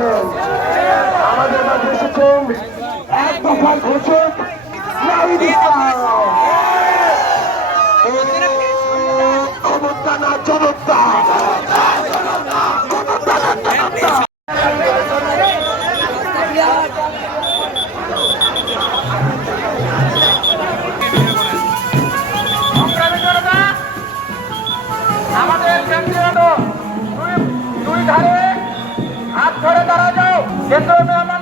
নেই আমাদের মাঝে এসেছেন এক দফার ঘোষক ক্ষমতা না জনতা। ক্ষমতা না জনতা আমাদের खड़े करा जाओ केंद्र में हमारे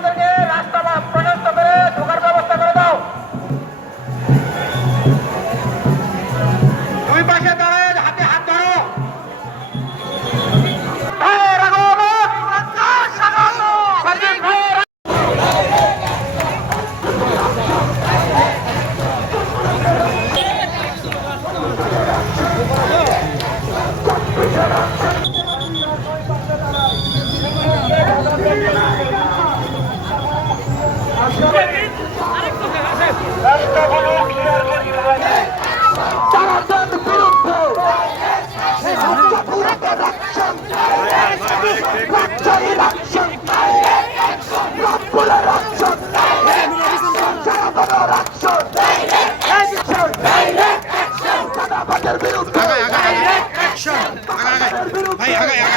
はい、はいはい、